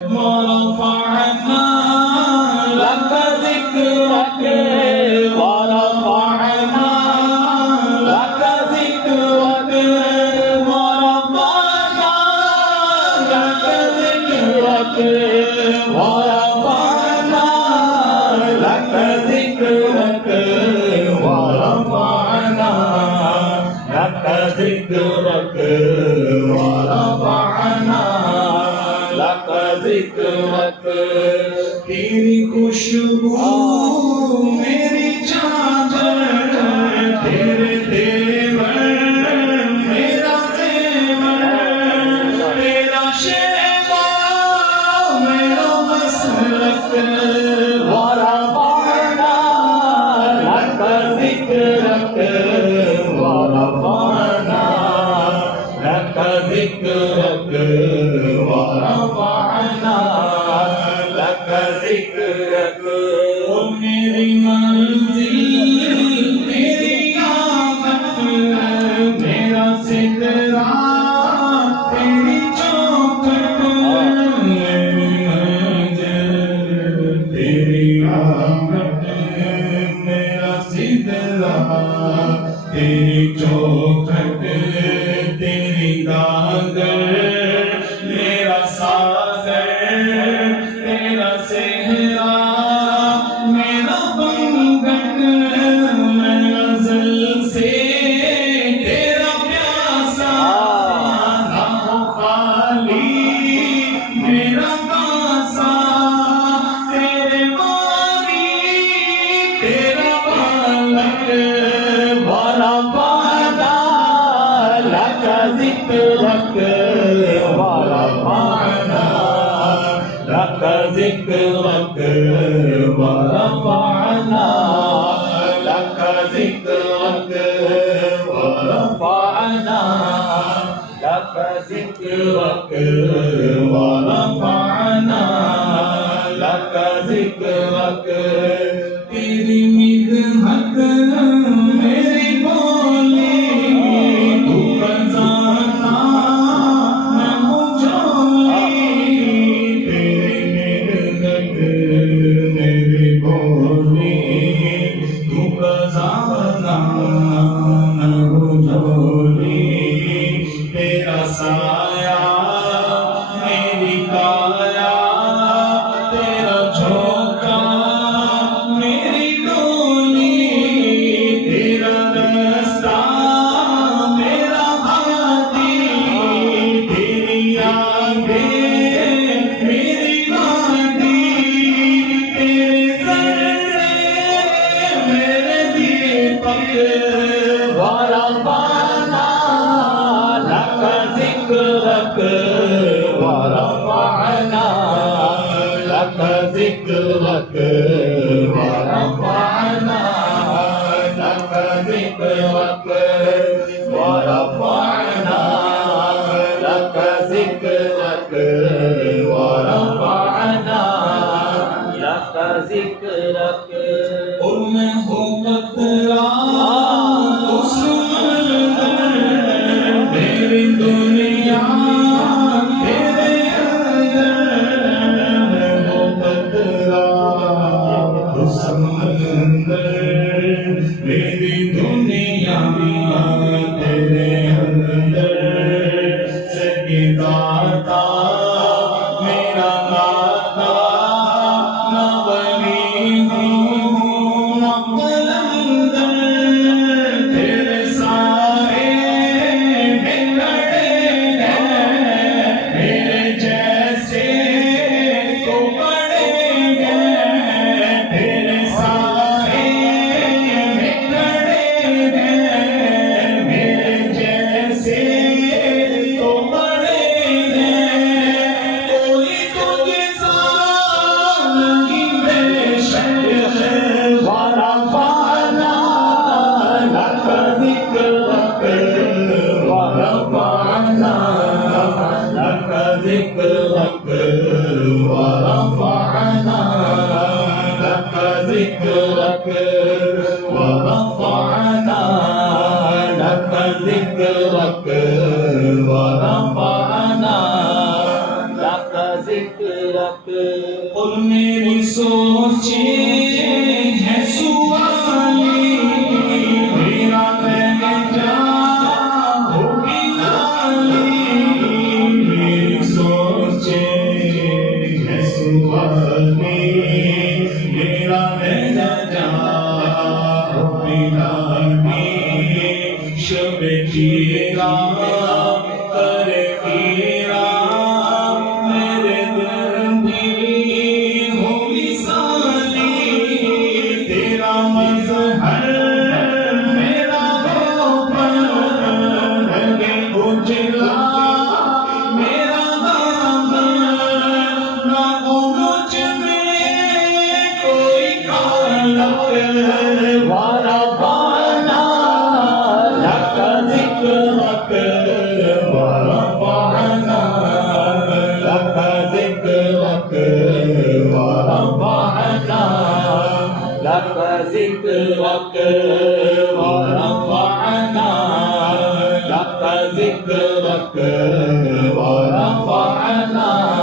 ورفعنا لك ذكرك ورفعنا لك ذكرك ورفعنا لك ذكرك ورفعنا لك ذكرك ورفعنا لك ذكرك ورفعنا لك ذکرک تیری خوشبو میری چادر تیرے دیور میرا زیور تیرا شیوا میرا مسلک ورفعنا لک ذکرک ورفعنا لک ذکرک ورفعنا لك ذكرك میری منزل میری آفت میرا سترہ تیری چوکھٹ میری منزل تیری آفت میرا سترہ تیری چوکھٹ تیری داگر میرا ساغر تیرا سہرا میرا بنگٹ میں غزل سے تیرا پیاسا نہ ہو خالی میرا کاسا تیرے واری تیرا بالک ورفعنا لک ذکرک ورفعنا لك ذكرك ورفعنا لك ذكرك ورفعنا لك ذكرك ورفعنا لك ذكرك تیری مدحت میری بولی تو خزانہ میں ہوں جولی میری بولی تو خزانہ میں ہوں جولی تیرا سایہ میری کایا تیرا جھوکا میری ڈولی تیرا رستہ میرا ہاتھی تیری آگے میری گاڑی تیرے ذرے میرے دیپک ورفعنا لک ذکرک ورفعنا لک ذکرک ورفعنا لک ذکرک ورفعنا لک ذکرک ورفعنا لک ذکرک اور میں ہوں قطرہ تو سمندر میری دنیا تیرے اندر میں ہوں قطرہ تو سمندر میری دنیا تیرے اندر سے داتا میرا داتا نہ ولی ہوں نہ قلندر تیرے سارے بگڑے ہیں میرے جیسے تو بڑے ہیں تیرے سارے بگڑے ہیں میرے جیسے تو بڑے ہیں کوئی تجھ سا نہیں بے شک ہے ورفعنا لک ذکرک ورفعنا لک ذکرک ورفعنا لک ذکرک ورفعنا لک ذکرک ورفعنا لك ذکرک اور میری سوچیں ہے سوالی میرا رہنا جا ہوگی نالی میری سوچیں ہے سوالی میرا رہنا جا ہوگی نالی شب تیرا کر تیرا میرے در بھی ہو مثالی تیرا مظہر میرا غوفر لگے اجلا میرا دامن نہ ہو مجھ میں کوئی کالک ورفعنا لك ذكرك ورفعنا لك ذكرك ورفعنا لك ذكرك ورفعنا لك ذكرك ورفعنا